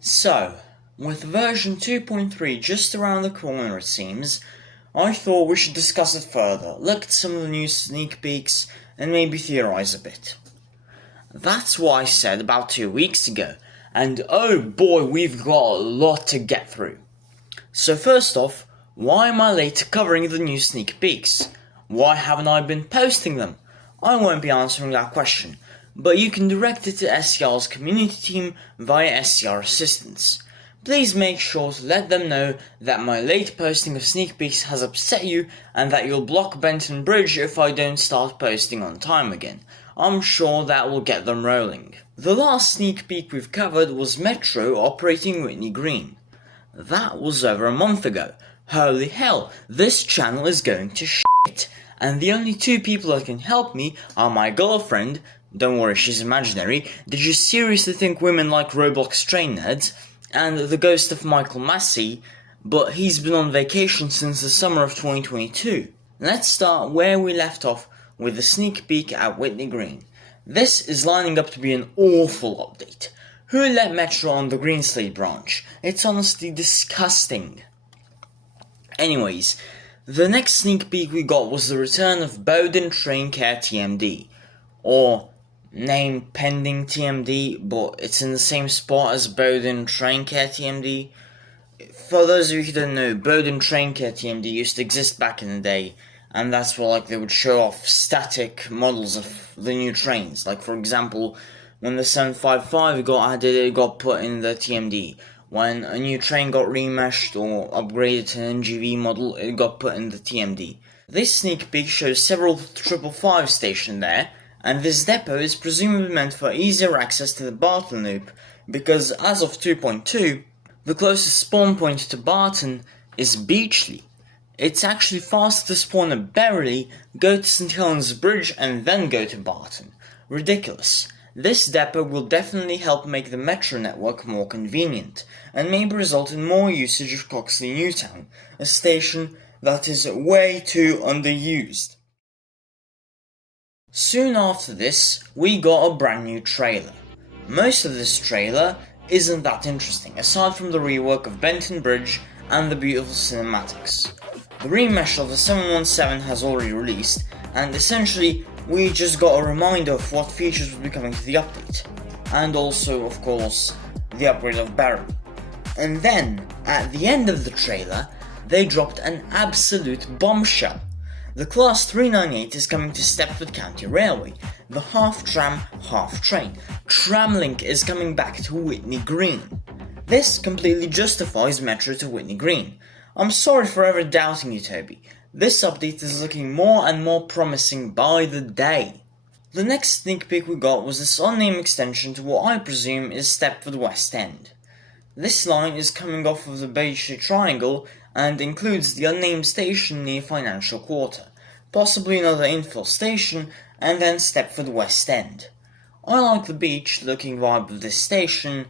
So, with version 2.3 just around the corner it seems, I thought we should discuss it further, look at some of the new sneak peeks, and maybe theorize a bit. That's what I said about 2 weeks ago, and oh boy, we've got a lot to get through. So first off, why am I late to covering the new sneak peeks? Why haven't I been posting them? I won't be answering that question, but you can direct it to SCR's community team via SCR Assistance. Please make sure to let them know that my late posting of sneak peeks has upset you and that you'll block Benton Bridge if I don't start posting on time again. I'm sure that will get them rolling. The last sneak peek we've covered was Metro operating Whitney Green. That was over a month ago. Holy hell, this channel is going to shit, and the only two people that can help me are my girlfriend, don't worry she's imaginary, did you seriously think women like Roblox train nerds, and the ghost of Michael Massey, but he's been on vacation since the summer of 2022. Let's start where we left off with the sneak peek at Whitney Green. This is lining up to be an awful update. Who let Metro on the Green Slate branch? It's honestly disgusting. Anyways, the next sneak peek we got was the return of Bowden Train Care TMD, or name pending TMD, but it's in the same spot as Bowden Train Care TMD. For those of you who don't know, Bowden Train Care TMD used to exist back in the day, and that's where they would show off static models of the new trains. Like for example, when the 755 got added, it got put in the TMD. When a new train got remeshed or upgraded to an NGV model, it got put in the TMD. This sneak peek shows several 555 stationed there, and this depot is presumably meant for easier access to the Barton loop, because as of 2.2, the closest spawn point to Barton is Beachley. It's actually faster to spawn at Berrily, go to St Helens Bridge and then go to Barton. Ridiculous. This depot will definitely help make the metro network more convenient, and maybe result in more usage of Coxley Newtown, a station that is way too underused. Soon after this, we got a brand new trailer. Most of this trailer isn't that interesting, aside from the rework of Benton Bridge and the beautiful cinematics. The remesh of the 717 has already released, and essentially we just got a reminder of what features will be coming to the update, and also, of course, the upgrade of Barrel. And then, at the end of the trailer, they dropped an absolute bombshell. The Class 398 is coming to Stepford County Railway, the half tram, half train. Tramlink is coming back to Whitney Green. This completely justifies Metro to Whitney Green. I'm sorry for ever doubting you, Toby. This update is looking more and more promising by the day. The next sneak peek we got was this unnamed extension to what I presume is Stepford West End. This line is coming off of the Beachley Triangle and includes the unnamed station near Financial Quarter, possibly another infill station, and then Stepford West End. I like the beach looking vibe of this station,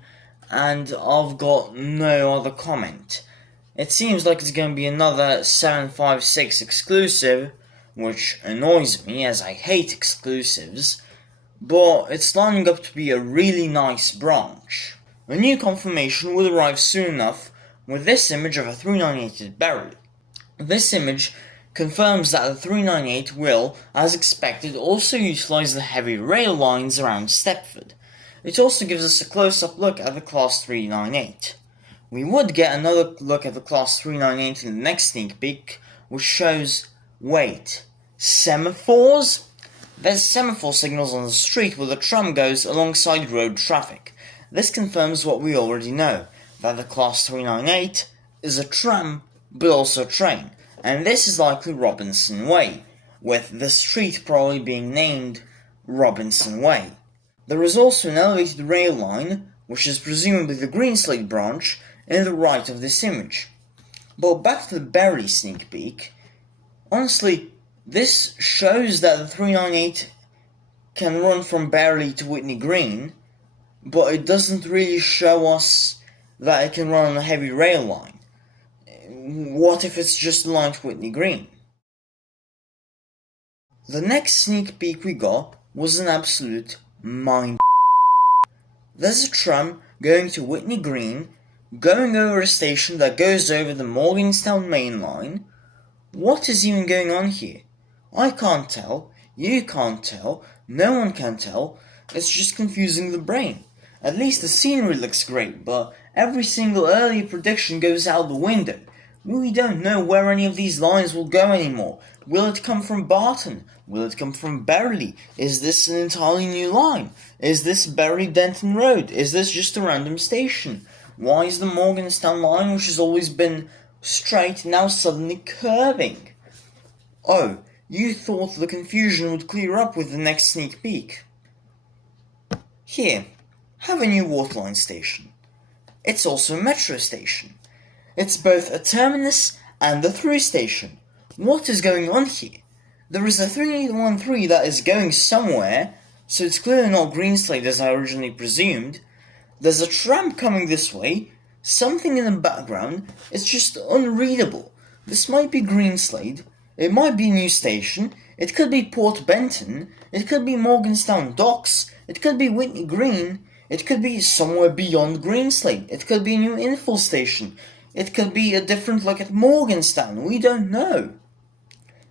and I've got no other comment. It seems like it's going to be another 756 exclusive, which annoys me as I hate exclusives, but it's lining up to be a really nice branch. A new confirmation will arrive soon enough with this image of a 398 at Berrily. This image confirms that the 398 will, as expected, also utilise the heavy rail lines around Stepford. It also gives us a close-up look at the Class 398. We would get another look at the Class 398 in the next sneak peek, which shows, wait, semaphores? There's semaphore signals on the street where the tram goes alongside road traffic. This confirms what we already know, that the Class 398 is a tram, but also a train, and this is likely Robinson Way, with the street probably being named Robinson Way. There is also an elevated rail line, which is presumably the Green Slate branch, in the right of this image. But back to the Berrily sneak peek, honestly, this shows that the 398 can run from Berrily to Whitney Green, but it doesn't really show us that it can run on a heavy rail line. What if it's just a line to Whitney Green? The next sneak peek we got was an absolute mind. There's a tram going to Whitney Green, going over a station that goes over the Morganstown main line. What is even going on here? I can't tell, you can't tell, no one can tell. It's just confusing the brain. At least the scenery looks great, but every single early prediction goes out the window. We don't know where any of these lines will go anymore. Will it come from Barton? Will it come from Berkeley? Is this an entirely new line? Is this Bury-Denton Road? Is this just a random station? Why is the Morganstown line, which has always been straight, now suddenly curving? Oh, you thought the confusion would clear up with the next sneak peek. Here, have a new Waterline station. It's also a metro station. It's both a terminus and a through station. What is going on here? There is a 313 that is going somewhere, so it's clearly not Greenslade as I originally presumed. There's a tram coming this way, something in the background, it's just unreadable. This might be Greenslade, it might be a new station, it could be Port Benton, it could be Morganstown Docks, it could be Whitney Green, it could be somewhere beyond Greenslade, it could be a new infill station, it could be a different look at Morganstown, we don't know.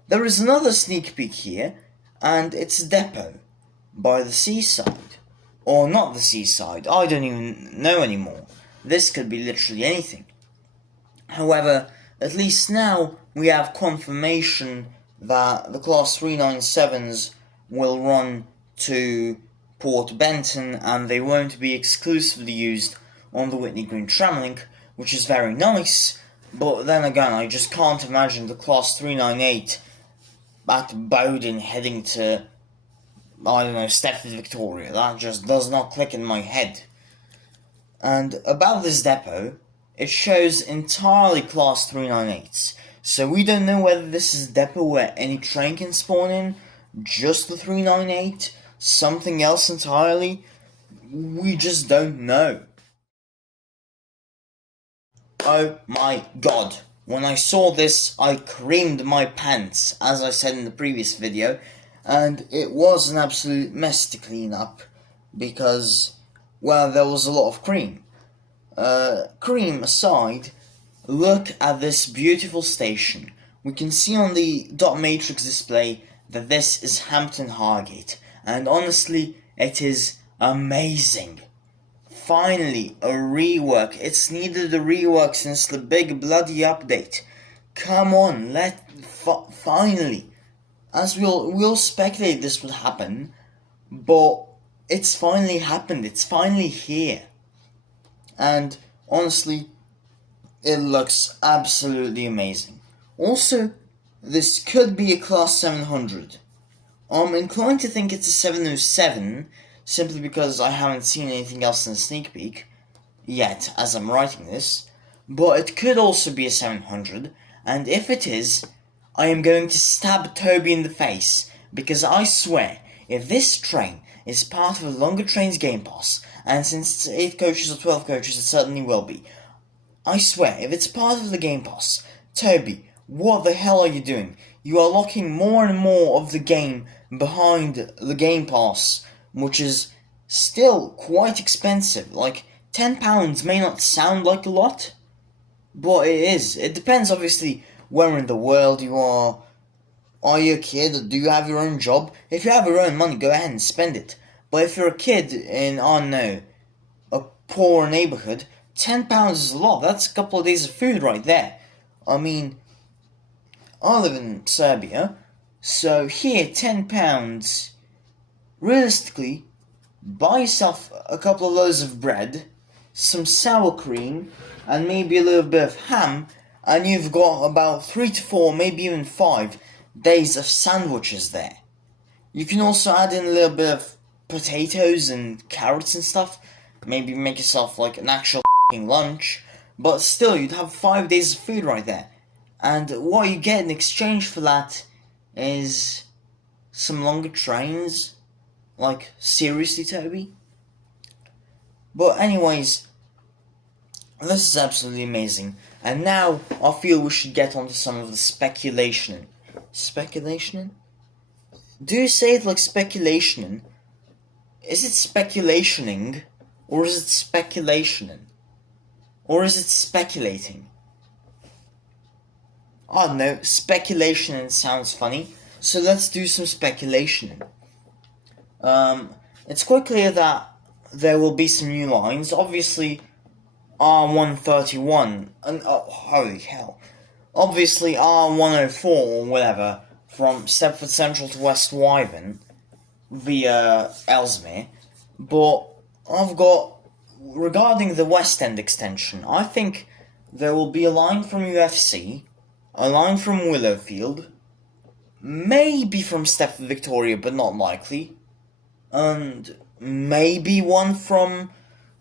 There is another sneak peek here, and it's Depot, by the seaside. Or not the seaside, I don't even know anymore. This could be literally anything. However, at least now we have confirmation that the Class 397s will run to Port Benton and they won't be exclusively used on the Whitney Green tram link, which is very nice, but then again I just can't imagine the Class 398 at Bowden heading to, I don't know, Stepford Victoria. That just does not click in my head. And about this depot, it shows entirely Class 398s, so we don't know whether this is a depot where any train can spawn in, just the 398, something else entirely. We just don't know. Oh my god. When I saw this, I creamed my pants, as I said in the previous video, and it was an absolute mess to clean up, because, well, there was a lot of cream. Cream aside, look at this beautiful station. We can see on the dot matrix display that this is Hampton Hargate, and honestly, it is amazing. Finally, a rework. It's needed a rework since the big bloody update. Come on, finally. As we'll speculate this will happen, but it's finally happened. It's finally here. And honestly, it looks absolutely amazing. Also, this could be a Class 700. I'm inclined to think it's a 707, simply because I haven't seen anything else in a sneak peek yet as I'm writing this, but it could also be a 700, and if it is, I am going to stab Toby in the face, because I swear, if this train is part of a Longer Trains Game Pass, and since it's 8 coaches or 12 coaches it certainly will be, I swear, if it's part of the Game Pass, Toby, what the hell are you doing? You are locking more and more of the game behind the Game Pass, which is still quite expensive. Like, £10 may not sound like a lot, but it is. It depends, obviously, where in the world you are. Are you a kid, or do you have your own job? If you have your own money, go ahead and spend it. But if you're a kid in, I don't know, a poor neighbourhood, £10 is a lot. That's a couple of days of food right there. I mean, I live in Serbia, so here, £10, realistically, buy yourself a couple of loaves of bread, some sour cream, and maybe a little bit of ham, and you've got about 3 to 4, maybe even 5 days of sandwiches there. You can also add in a little bit of potatoes and carrots and stuff, maybe make yourself like an actual lunch, but still, you'd have 5 days of food right there. And what you get in exchange for that is some longer trains. Like, seriously, Toby? But anyways, this is absolutely amazing. And now, I feel we should get on to some of the speculation. Speculation? Do you say it like speculation? Is it speculationing? Or is it speculation? Or is it speculating? I don't know, speculation sounds funny, so let's do some speculation. It's quite clear that there will be some new lines. Obviously, R131, and holy hell. Obviously, R104 or whatever, from Stepford Central to West Wyvern via Ellesmere. But I've got, regarding the West End extension, I think there will be a line from UFC, a line from Willowfield, maybe from Stepford Victoria, but not likely, and maybe one from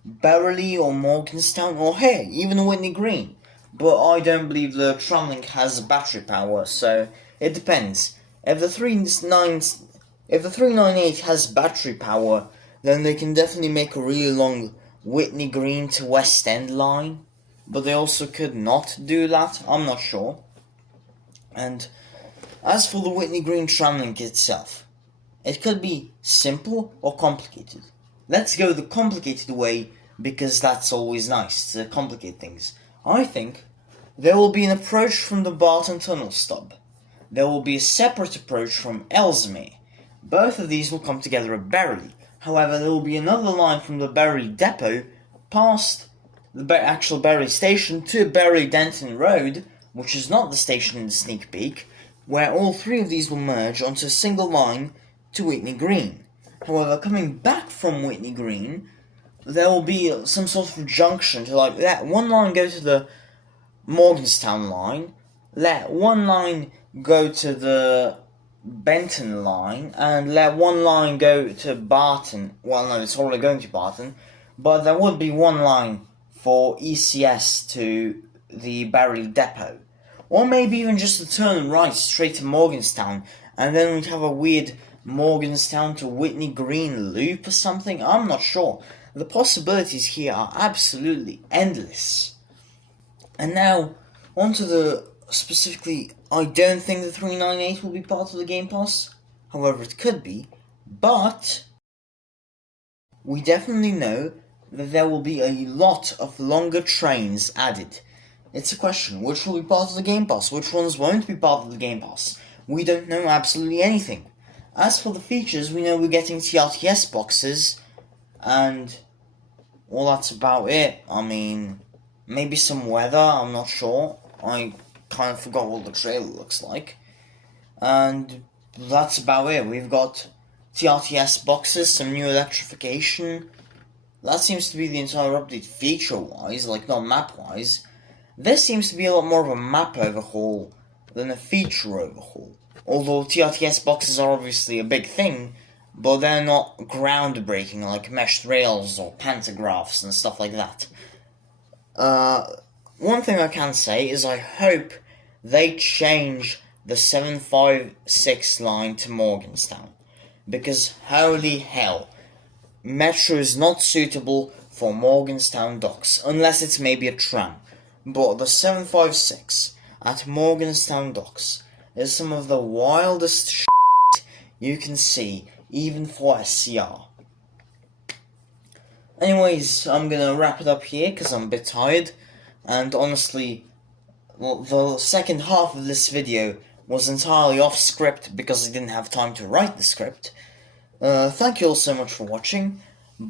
Beverley or Morganstown, or hey, even Whitney Green. But I don't believe the Tramlink has battery power, so it depends. If the 398 has battery power, then they can definitely make a really long Whitney Green to West End line. But they also could not do that, I'm not sure. And as for the Whitney Green Tramlink itself, it could be simple or complicated. Let's go the complicated way, because that's always nice to complicate things. I think there will be an approach from the Barton Tunnel stub. There will be a separate approach from Ellesmere. Both of these will come together at Berry. However, there will be another line from the Berry depot past the actual Berry station to Berry Denton Road, which is not the station in the sneak peek, where all three of these will merge onto a single line to Whitney Green. However, coming back from Whitney Green, there will be some sort of junction to let one line go to the Morganstown line, let one line go to the Benton line, and let one line go to Barton. Well, no, it's already going to Barton, but there would be one line for ECS to the Barry depot. Or maybe even just a turn right straight to Morganstown, and then we'd have a weird Morganstown to Whitney Green loop or something. I'm not sure. The possibilities here are absolutely endless. And now, onto the specifically, I don't think the 398 will be part of the Game Pass. However, it could be. But we definitely know that there will be a lot of longer trains added. It's a question, which will be part of the Game Pass, which ones won't be part of the Game Pass? We don't know absolutely anything. As for the features, we know we're getting TRTS boxes, and well, that's about it. I mean, maybe some weather, I'm not sure. I kind of forgot what the trailer looks like. And that's about it. We've got TRTS boxes, some new electrification. That seems to be the entire update feature-wise, like not map-wise. This seems to be a lot more of a map overhaul than a feature overhaul. Although TRTS boxes are obviously a big thing, but they're not groundbreaking like meshed rails or pantographs and stuff like that. One thing I can say is I hope they change the 756 line to Morganstown. Because holy hell, Metro is not suitable for Morganstown docks, unless it's maybe a tram. But the 756 at Morganstown docks is some of the wildest shit you can see, even for SCR. Anyways, I'm gonna wrap it up here because I'm a bit tired, and honestly, well, the second half of this video was entirely off script because I didn't have time to write the script. Thank you all so much for watching.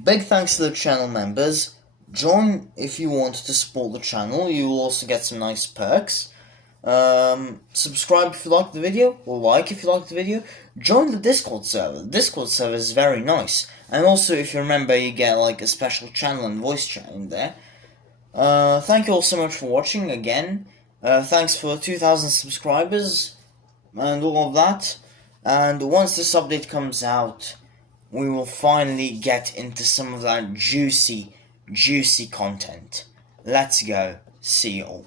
Big thanks to the channel members. Join if you want to support the channel. You will also get some nice perks. Subscribe if you liked the video, or like if you liked the video. Join the Discord server. The Discord server is very nice. And also, if you remember, you get like a special channel and voice chat in there. Thank you all so much for watching again. Thanks for 2,000 subscribers and all of that. And once this update comes out, we will finally get into some of that juicy content. Let's go. See you all.